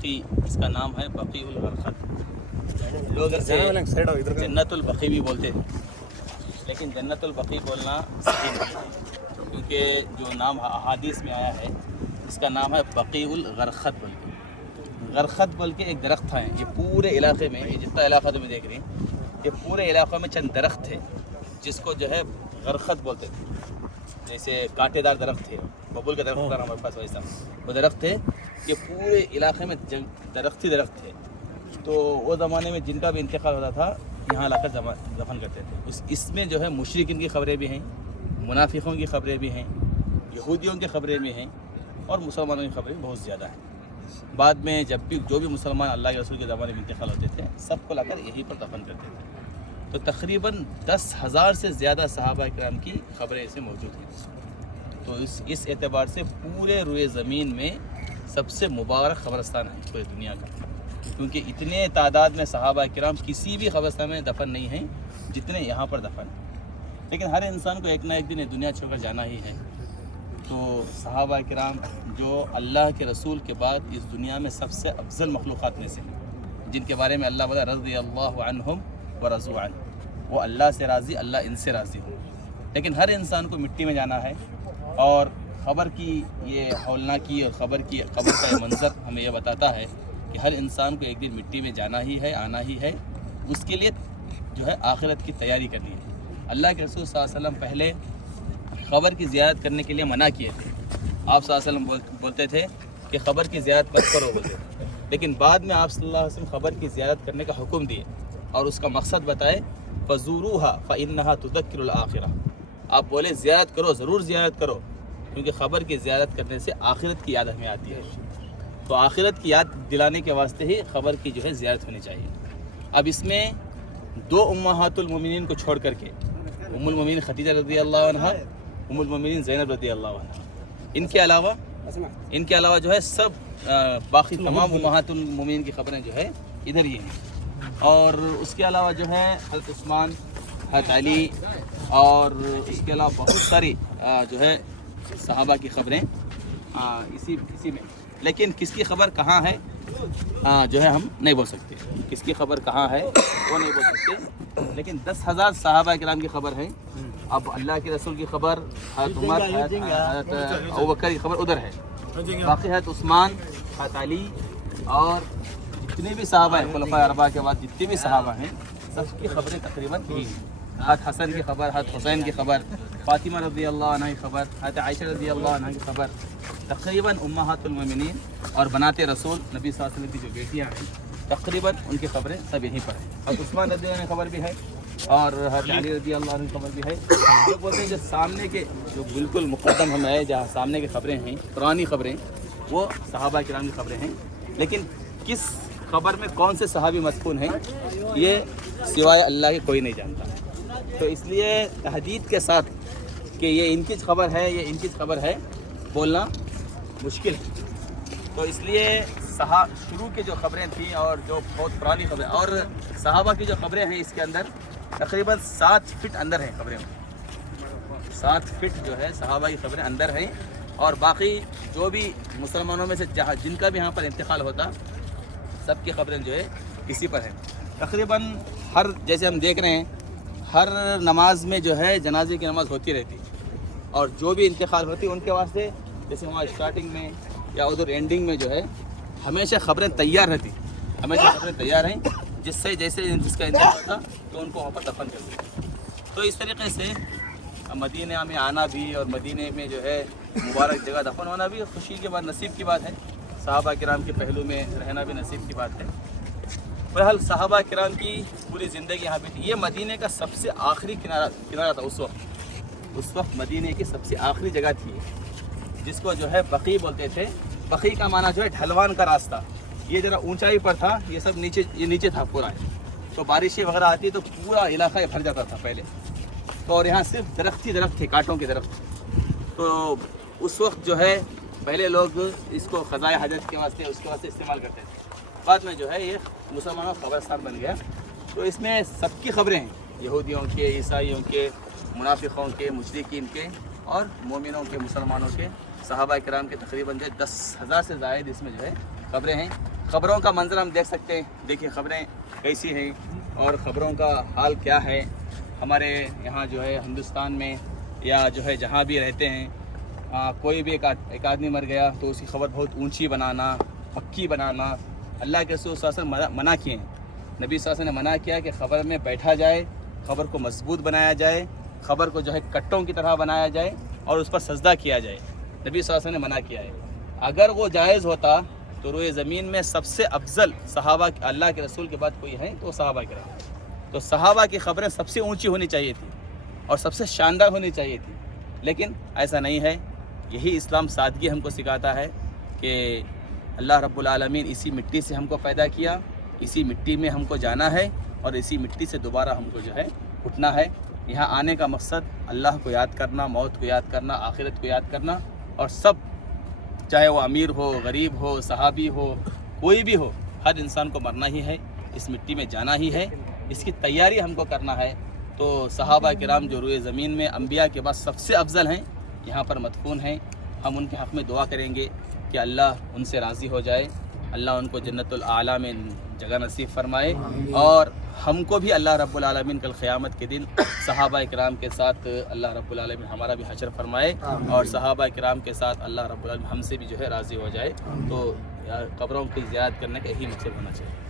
बकी, इसका नाम है बकी उल गरखद। लोग इसे जन्नतुल बकी भी बोलते हैं, लेकिन जन्नतुल बकी बोलना सही नहीं है, क्योंकि जो नाम अहादीस में आया है इसका नाम है बकी उल गरखद बोल के। गरखद बोल के एक दरख्त है, ये पूरे इलाके में, ये जितना इलाका तुम्हें देख रही हैं, ये पूरे इलाके में चंद दरख्त थे जिसको जो है गरखद बोलते थे। जैसे कांटेदार दरख्त थे, बबूल का दरख्त होता है हमारे पास, वैसा वो दरख्त थे। ये पूरे इलाके में दरख्त ही दरख्त थे। तो वो ज़माने में जिनका भी इंतकाल होता था यहाँ लाकर दफन करते थे। इसमें जो है मुशरिकीन की खबरें भी हैं, मुनाफिकों की खबरें भी हैं, यहूदियों की खबरें भी हैं, और मुसलमानों की खबरें बहुत ज़्यादा हैं। बाद में जब भी जो भी मुसलमान अल्लाह के रसूल के ज़माने में इंतकाल होते थे, सबको लाकर यहीं पर दफन करते थे। तो तकरीबन 10,000 से ज़्यादा सहाबा किराम की खबरें ऐसे मौजूद हैं। तो इस एतबार से पूरे रुए ज़मीन में सबसे मुबारक ख़बरस्तान है पूरी दुनिया का, क्योंकि इतने तादाद में सहाबा किराम किसी भी ख़बरस्तान में दफन नहीं हैं जितने यहाँ पर दफन हैं। लेकिन हर इंसान को एक ना एक दिन दुनिया छोड़कर जाना ही है। तो सहाबा किराम जो अल्लाह के रसूल के बाद इस दुनिया में सबसे अफजल मखलूक़ात में से हैं, जिनके बारे में अल्लाह बोला रज़ियल्लाहु अन्हुम व रज़ू अन्हु, वो अल्लाह से राज़ी, अल्लाह इनसे राज़ी हो। लेकिन हर इंसान को मिट्टी में जाना है, और ख़बर की ये हौलनाकी और ख़बर का ये मंज़र हमें यह बताता है कि हर इंसान को एक दिन मिट्टी में जाना ही है, आना ही है। उसके लिए जो है आखिरत की तैयारी करनी है। अल्लाह के रसूल सल्लल्लाहु अलैहि वसल्लम पहले ख़बर की ज़ियारत करने के लिए मना किए थे। आप सल्लल्लाहु अलैहि वसल्लम बोलते थे कि ख़बर की ज़ियारत मत करो बोलते थे, लेकिन बाद में आप सल्लल्लाहु अलैहि वसल्लम ख़बर की ज़ियारत करने का हुक्म दिए और उसका मकसद बताए, फ़ज़ूरूहा फ़इन्नहा तुज़क्किरुल आखिरा। आप बोले ज़ियारत करो, ज़रूर ज़ियारत करो, क्योंकि ख़बर की ज़ियारत करने से आखिरत की याद हमें आती है। तो आखिरत की याद दिलाने के वास्ते ही ख़बर की जो है ज़ियारत होनी चाहिए। अब इसमें दो उम्महातुल मोमिनीन को छोड़ करके, उम्मुल मोमिनीन खदीजा रज़ियल्लाहु अन्हा, उम्मुल मोमिनीन ज़ैनब रज़ियल्लाहु अन्हा, इनके अलावा जो है सब बाकी तमाम उम्महातुल मोमिनीन की ख़बरें जो है इधर ही हैं। और उसके अलावा जो है हज़रत उस्मान, हज़रत अली, और उसके अलावा बहुत सारी जो है सहाबा की खबरें इसी में। लेकिन किसकी खबर कहाँ है जो है हम नहीं बोल सकते, किसकी खबर कहाँ है वो नहीं बोल सकते। लेकिन 10,000 सहाबा किराम की खबर है। अब अल्लाह के रसूल की खबर, हज़रत उमर, हज़रत अबू बकर की खबर उधर है, बाकी हज़रत उस्मान, हज़रत अली, और जितने भी सहाबा हैं खुलफाए अरबा के बाद जितने भी सहाबा हैं, सबकी खबरें तकरीबन यही हैं। हज़रत हसन की खबर, हज़रत हुसैन की खबर, फ़ातिमा रज़ियल्लाहु अन्हा की खबर, हज़रत आयशा रज़ियल्लाहु अन्हा की खबर, तकरीबन उम्महातुल मोमिनीन और बनाते रसूल नबी सल्लल्लाहु अलैहि वसल्लम की जो बेटियाँ हैं, तकरीबन उनकी खबरें सब यहीं पर हैं। हज़रत उस्मान रज़ियल्लाहु अन्हु की खबर भी है, और हज़रत अली रज़ियल्लाहु अन्हु की खबर भी है। जो बोलते हैं जो सामने के, जो बिल्कुल मुक़द्दम हमें है, जहाँ सामने की खबरें हैं, पुरानी खबरें, वो सहाबा किराम की खबरें हैं। लेकिन किस खबर में कौन से सहाबी मज़कूर हैं, ये सिवाय अल्लाह के कोई नहीं जानता। तो इसलिए तहदीद के साथ कि ये इनकी खबर है, ये इनकी खबर है, बोलना मुश्किल है। तो इसलिए शुरू की जो खबरें थी और जो बहुत पुरानी खबरें, और सहाबा की जो खबरें हैं, इसके अंदर तकरीबन 7 फीट अंदर हैं खबरें, 7 फीट जो है सहाबा की खबरें अंदर हैं। और बाकी जो भी मुसलमानों में से जहाँ जिनका भी यहाँ पर इंतकाल होता, सबकी खबरें जो है इसी पर हैं। तकरीबन हर, जैसे हम देख रहे हैं, हर नमाज में जो है जनाजे की नमाज़ होती रहती, और जो भी इंतकाल होती उनके वास्ते, जैसे वहाँ स्टार्टिंग में या उधर एंडिंग में जो है हमेशा खबरें तैयार रहती, हमेशा खबरें तैयार हैं, जिससे जैसे जिसका इंतकाल होता तो उनको वहाँ पर दफन करते। तो इस तरीके से मदीने में आना भी और मदीने में जो है मुबारक जगह दफन होना भी खुशी के बाद नसीब की बात है। सहाबा किराम के पहलू में रहना भी नसीब की बात है। बहरहाल सहाबा किराम की पूरी ज़िंदगी यहाँ बीती। ये मदीने का सबसे आखिरी किनारा था उस वक्त मदीने की सबसे आखिरी जगह थी, जिसको जो है बकी बोलते थे। बकी का माना जो है ढलवान का रास्ता। ये ज़रा ऊंचाई पर था, ये सब नीचे था पूरा। तो बारिशें वगैरह आती तो पूरा इलाका भर जाता था पहले। तो और यहाँ सिर्फ दरख्त ही दरख्त थे, कांटों के दरख्त। तो उस वक्त जो है पहले लोग इसको ख़ज़ाए हाजत के वास्ते उसके वास्ते इस्तेमाल करते थे। बाद में जो है ये मुसलमानों का कब्रिस्तान बन गया। तो इसमें सबकी खबरें हैं, यहूदियों के, ईसाइयों के, मुनाफिकों के, मुशरिकीन के, और मोमिनों के, मुसलमानों के, सहाबा किराम के तकरीबन जो है 10,000 से ज़ायद इसमें जो है खबरें हैं। खबरों का मंजर हम देख सकते हैं। देखिए खबरें कैसी हैं और ख़बरों का हाल क्या है। हमारे यहाँ जो है हिंदुस्तान में या जो है जहाँ भी रहते हैं कोई भी एक आदमी मर गया तो उसकी ख़बर बहुत ऊंची बनाना, पक्की बनाना, अल्लाह के रसूल सल्लल्लाहु अलैहि वसल्लम मना किए हैं। नबी सल्लल्लाहु अलैहि वसल्लम ने मना किया कि ख़बर में बैठा जाए, ख़बर को मजबूत बनाया जाए, ख़बर को जो है कट्टों की तरह बनाया जाए और उस पर सजदा किया जाए। नबी सल्लल्लाहु अलैहि वसल्लम ने मना किया है। अगर वो जायज़ होता तो रोए ज़मीन में सबसे अफजल सहाबा, अल्लाह के रसूल के बाद कोई है तो सहाबा किराम। तो सहाबा की ख़बरें सबसे ऊंची होनी चाहिए थी और सबसे शानदार होनी चाहिए थी, लेकिन ऐसा नहीं है। यही इस्लाम सादगी हमको सिखाता है कि अल्लाह रब्बुल आलमीन इसी मिट्टी से हमको पैदा किया, इसी मिट्टी में हमको जाना है और इसी मिट्टी से दोबारा हमको जो है उठना है। यहाँ आने का मकसद अल्लाह को याद करना, मौत को याद करना, आखिरत को याद करना, और सब चाहे वो अमीर हो, गरीब हो, सहाबी हो, कोई भी हो, हर इंसान को मरना ही है, इस मिट्टी में जाना ही है, इसकी तैयारी हमको करना है। तो सहाबा किराम जो रुए ज़मीन में अम्बिया के बाद सबसे अफजल हैं, यहाँ पर मदफून हैं। हम उनके हक़ में दुआ करेंगे कि अल्लाह उनसे राज़ी हो जाए, अल्लाह उनको जन्नतुल आला में जगह नसीब फरमाए, और हमको भी अल्लाह रब्बुल आलमीन कल क़यामत के दिन सहाबा किराम के साथ अल्लाह रब्बुल आलमीन हमारा भी हशर फरमाए और सहाबा किराम के साथ अल्लाह रब्बुल आलमीन हमसे भी जो है राज़ी हो जाए। तो कब्रों की ज़ियारत करने का यही मकसद होना चाहिए।